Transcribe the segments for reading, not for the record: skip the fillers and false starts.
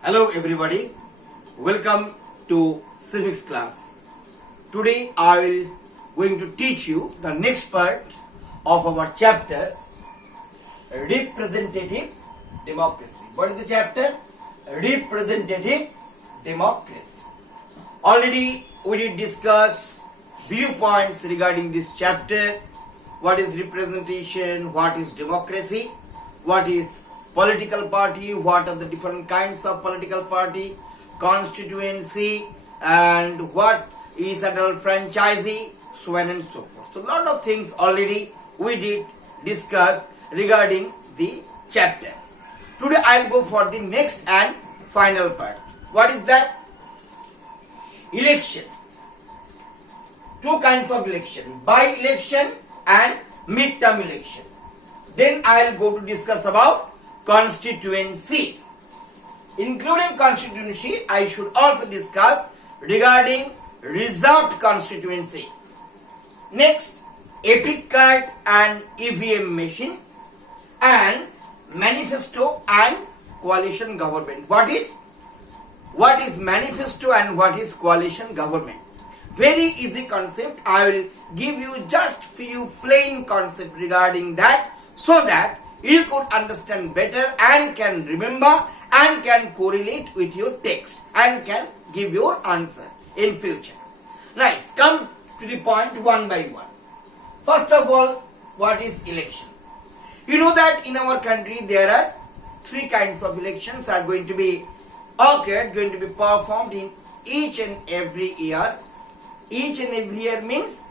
Hello everybody, welcome to civics class. Today I will going to teach you the next part of our chapter representative democracy. What is the chapter? Representative democracy. Already we did discuss viewpoints regarding this chapter. What is representation, what is democracy, what is political party, what are the different kinds of political party, constituency, and what is adult franchisee, so on and so forth. So lot of things already we did discuss regarding the chapter. Today I'll go for the next and final part. What is that? Election. Two kinds of election, by-election and mid-term election. Then I'll go to discuss about constituency. Including constituency, I should also discuss regarding reserved constituency. Next, epic card and EVM machines and manifesto and coalition government. What is manifesto and what is coalition government? Very easy concept. I will give you just few plain concept regarding that so that you could understand better and can remember and can correlate with your text and can give your answer in future. Nice. Come to the point one by one. First of all, what is election? You know that in our country there are three kinds of elections are going to be occurred, going to be performed in each and every year. Each and every year means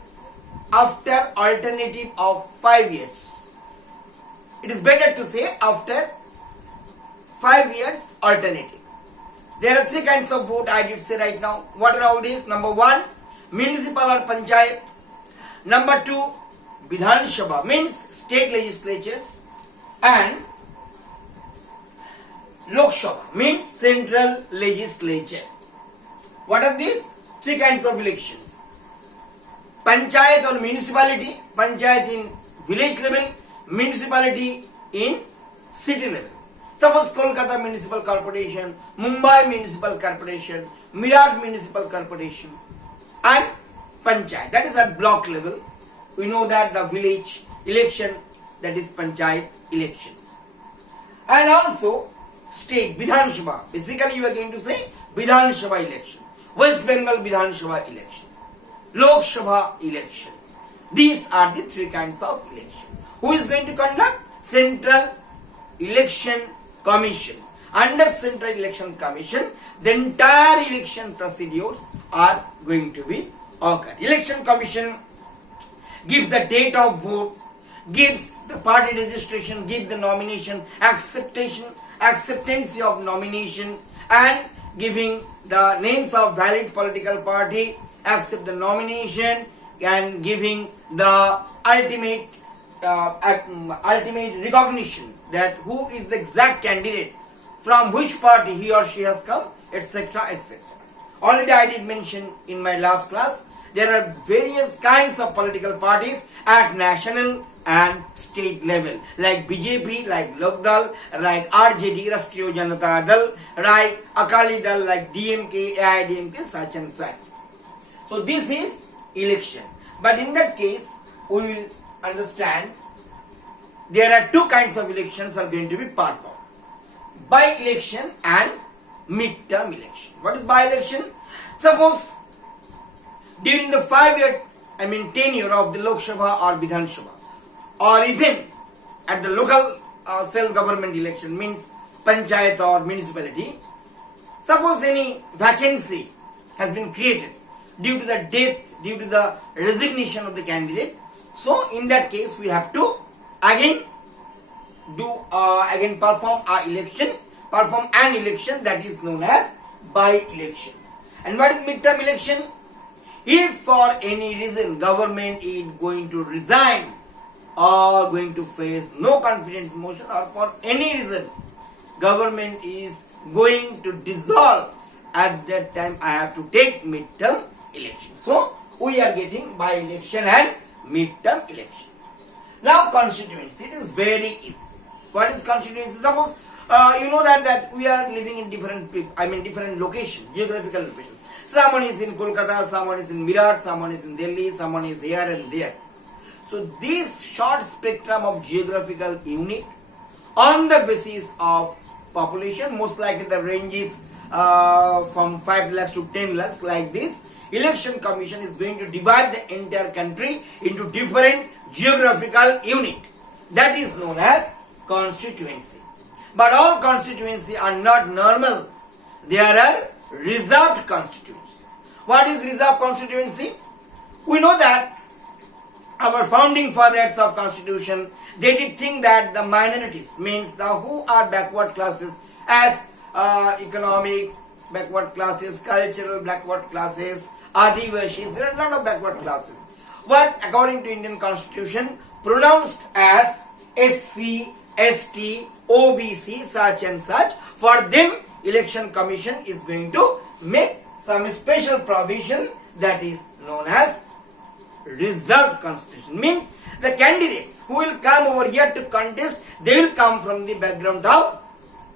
after alternative of 5 years. It is better to say after 5 years alternative. There are three kinds of vote I did say right now. What are all these? Number one, municipal or panchayat. Number two, Vidhan Sabha means state legislatures. And Lok Sabha means central legislature. What are these? Three kinds of elections. Panchayat or municipality, panchayat in village level, municipality in city level. Suppose Kolkata Municipal Corporation, Mumbai Municipal Corporation, Meerut Municipal Corporation and panchayat. That is at block level. We know that the village election, that is panchayat election. And also state Vidhan Sabha. Basically you are going to say Vidhan Sabha election. West Bengal Vidhan Sabha election. Lok Sabha election. These are the three kinds of election. Who is going to conduct? Central Election Commission. Under Central Election Commission, the entire election procedures are going to be occurred. Election Commission gives the date of vote, gives the party registration, gives the nomination, acceptance of nomination, and giving the names of valid political party, accept the nomination, and giving the ultimate recognition that who is the exact candidate, from which party he or she has come, etc., etc. Already I did mention in my last class, there are various kinds of political parties at national and state level, like BJP, like Lok Dal, like RJD, Rashtriya Janata Dal, like Akali Dal, like DMK, AIDMK, such and such. So this is election. But in that case, we will understand there are two kinds of elections are going to be performed. By-election and mid-term election. What is by-election? Suppose during the 10 year of the Lok Sabha or Vidhan Sabha, or even at the local self-government election, means panchayat or municipality, suppose any vacancy has been created due to the death, due to the resignation of the candidate, so in that case we have to again perform an election that is known as by-election. And what is mid-term election? If for any reason government is going to resign or going to face no confidence motion, or for any reason government is going to dissolve, at that time I have to take mid-term election. So we are getting by-election and mid-term election. Now constituency, it is very easy. What is constituency? Suppose you know that we are living in different location, geographical location. Someone is in Kolkata, someone is in Mirat, someone is in Delhi, someone is here and there. So this short spectrum of geographical unit on the basis of population, most likely the range is from 5 lakhs to 10 lakhs like this. Election Commission is going to divide the entire country into different geographical unit. That is known as constituency. But all constituency are not normal. There are reserved constituency. What is reserved constituency? We know that our founding fathers of constitution, they did think that the minorities, means the who are backward classes, as economic backward classes, cultural backward classes, Adivashis, there are a lot of backward classes. But according to Indian constitution, pronounced as SC, ST, OBC, such and such, for them election commission is going to make some special provision that is known as reserved constitution. Means the candidates who will come over here to contest, they will come from the background of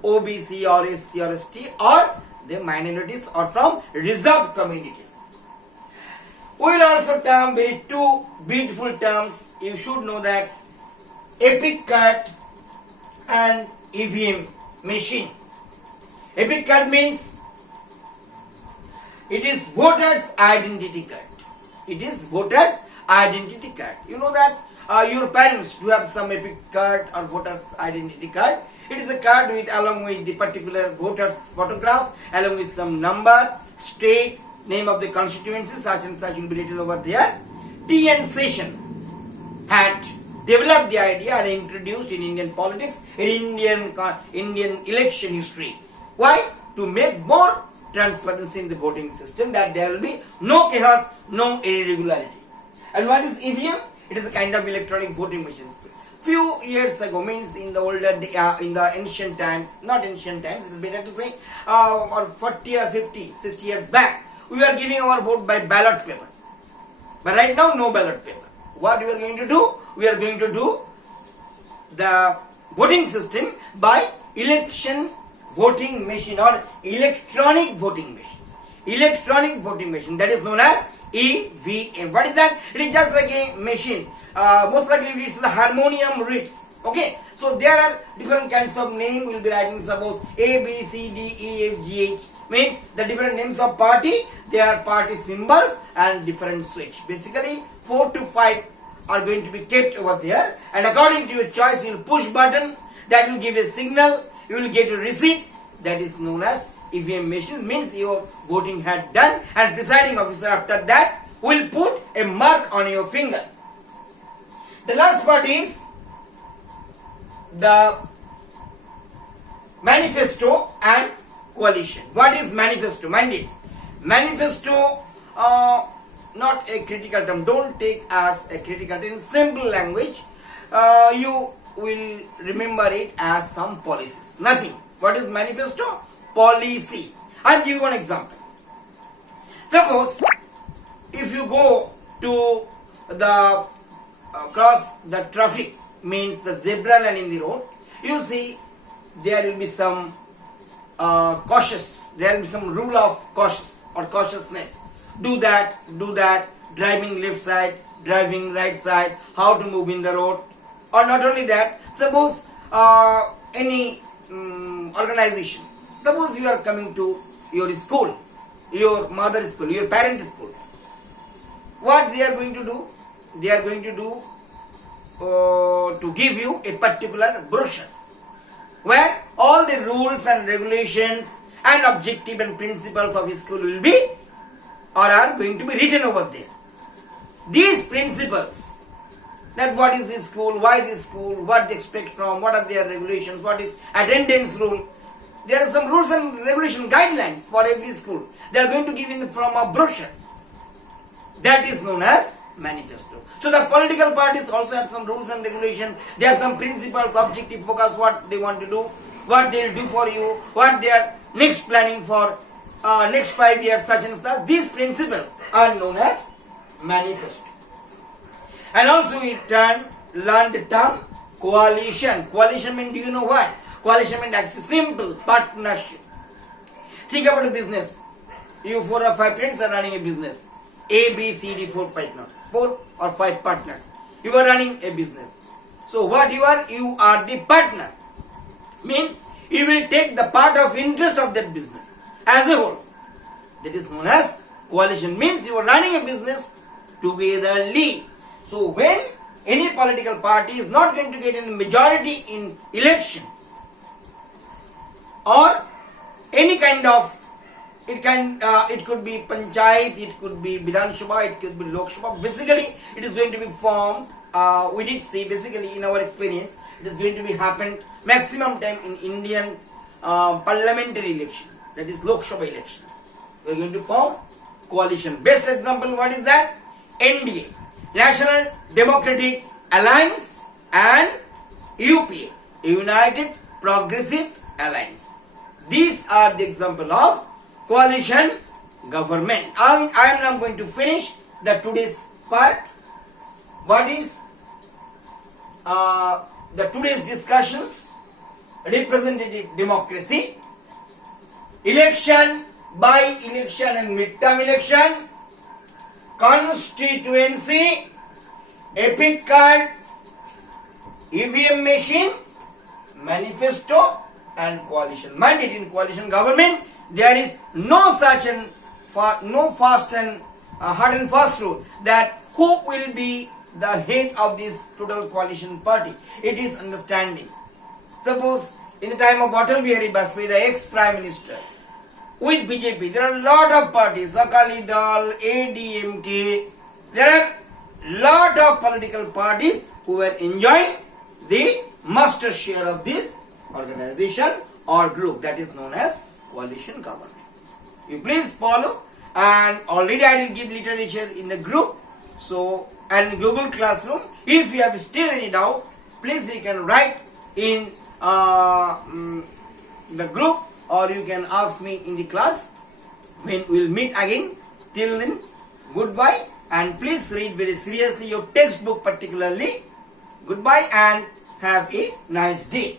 OBC or SC or ST, or the minorities or from reserved communities. We will also term very two beautiful terms. You should know that epic card and EVM machine. Epic card means it is voters identity card. It is voters identity card. You know that your parents do have some epic card or voters identity card. It is a card with along with the particular voter's photograph, along with some number, state, name of the constituency, such and such will be written over there. T.N. Session had developed the idea and introduced in Indian politics, in Indian election history. Why? To make more transparency in the voting system, that there will be no chaos, no irregularity. And what is EVM? It is a kind of electronic voting machine. Few years ago, means in the older, in the ancient times, not ancient times, it is better to say, or 40 or 50, 60 years back, we were giving our vote by ballot paper. But right now, no ballot paper. What we are going to do? We are going to do the voting system by election voting machine or electronic voting machine. Electronic voting machine, that is known as EVM. What is that? It is just like a machine. Most likely it is the harmonium reeds. Okay, so there are different kinds of name. We will be writing, suppose A, B, C, D, E, F, G, H, means the different names of party. They are party symbols and different switch. Basically 4 to 5 are going to be kept over there, and according to your choice you will push button that will give a signal. You will get a receipt, that is known as EVM machine, means your voting had done, and presiding officer after that will put a mark on your finger. The last part is the manifesto and coalition. What is manifesto? Mind it, manifesto, not a critical term. Don't take as a critical term. In simple language, you will remember it as some policies. Nothing. What is manifesto? Policy. I'll give you one example. Suppose if you go to the cross the traffic, means the zebra line in the road, you see there will be some cautious, there will be some rule of cautious or cautiousness. Do that, driving left side, driving right side, how to move in the road. Or not only that, suppose any organization, suppose you are coming to your school, your mother's school, your parent's school. What they are going to do? They are going to do to give you a particular brochure where all the rules and regulations and objective and principles of school will be or are going to be written over there. These principles, that what is this school, why this school, what they expect from, what are their regulations, what is attendance rule. There are some rules and regulation guidelines for every school. They are going to give in from a brochure. That is known as manifesto. So the political parties also have some rules and regulation. They have some principles, objective, focus, what they want to do, what they will do for you, what they are next planning for next 5 years, such and such. These principles are known as manifesto. And also we learn the term coalition. Coalition means, do you know what? Coalition means actually simple partnership. Think about a business. You 4 or 5 friends are running a business. A, B, C, D, 4 partners. 4 or 5 partners. You are running a business. So what you are? You are the partner. Means you will take the part of interest of that business as a whole. That is known as coalition. Means you are running a business togetherly. So when any political party is not going to get a majority in election or any kind of, it could be panchayat, it could be Vidhan Sabha, it could be Lok Sabha. Basically, it is going to be formed. We did see basically in our experience, it is going to be happened maximum time in Indian parliamentary election. That is Lok Sabha election. We are going to form coalition. Best example, what is that? NDA, National Democratic Alliance, and UPA, United Progressive Alliance. These are the example of coalition government. I am now going to finish the today's part. What is the today's discussions? Representative democracy, election, by-election and midterm election, constituency, epic card, EVM machine, manifesto, and coalition. Mandate in coalition government, there is no such and no fast and hard and fast rule that who will be the head of this total coalition party. It is understanding. Suppose in the time of Atal Bihari Vajpayee, the ex-prime minister, with BJP, there are a lot of parties, Akali Dal, ADMK, there are lot of political parties who were enjoying the master share of this organization or group, that is known as coalition government. You please follow, and already I will give literature in the group, so, and Google Classroom. If you have still any doubt, please you can write in the group, or you can ask me in the class when we will meet again. Till then, goodbye, and please read very seriously your textbook particularly. Goodbye and have a nice day.